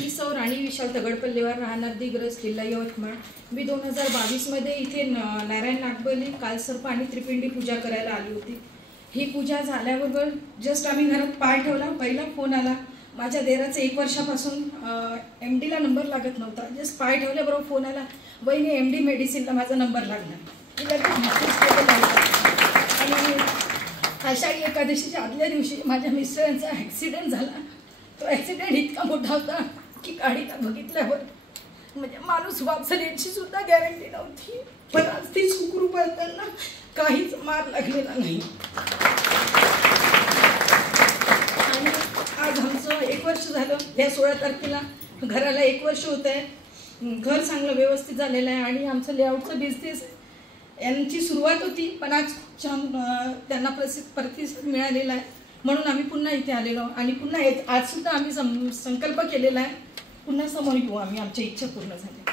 मी सौ राणी विशाल दगडपल्लेवार, राहणार दिग्रस, जिल्हा यवतमाळ। मी 2022 मध्ये इथे नारायण नागबली, कालसर्प आणि त्रिपिंडी पूजा करायला आली होती। ही पूजा झाल्याबरोबर जस्ट आम्ही घरात पाय ठेवला, पहिला फोन आला। माझ्या देराचा 1 वर्षापासून MD ला नंबर लागत नव्हता। जस्ट पाय ठेवल्याबरोबर फोन आला, वहिनी MD मेडिसिनला माझा नंबर लागला। आणि आषाढी एकादशीच्या आदल्या दिवशी माझ्या मिस्टरांचा ॲक्सिडेंट झाला। तो ॲक्सिडेंट इतका मोठा होता की गाडीला बघितल्यावर म्हणजे माणूस वाचेल याची सुद्धा गॅरंटी नव्हती, पण आज ती सुखरूप असताना काहीच मार लागलेला नाही। आणि आज आमचं 1 वर्ष झालं, या 16 तारखेला घराला 1 वर्ष होत आहे। घर चांगलं व्यवस्थित झालेलं आहे आणि आमचं लेआउटचं बिझनेस यांची सुरुवात होती, पण आज छान त्यांना प्रतिसाद मिळालेला आहे, म्हणून आम्ही पुन्हा इथे आलेलो आणि पुन्हा आज सुद्धा आम्ही संकल्प केलेला आहे, पुन्हा समोर येऊ आम्ही, आमच्या इच्छा पूर्ण झाली।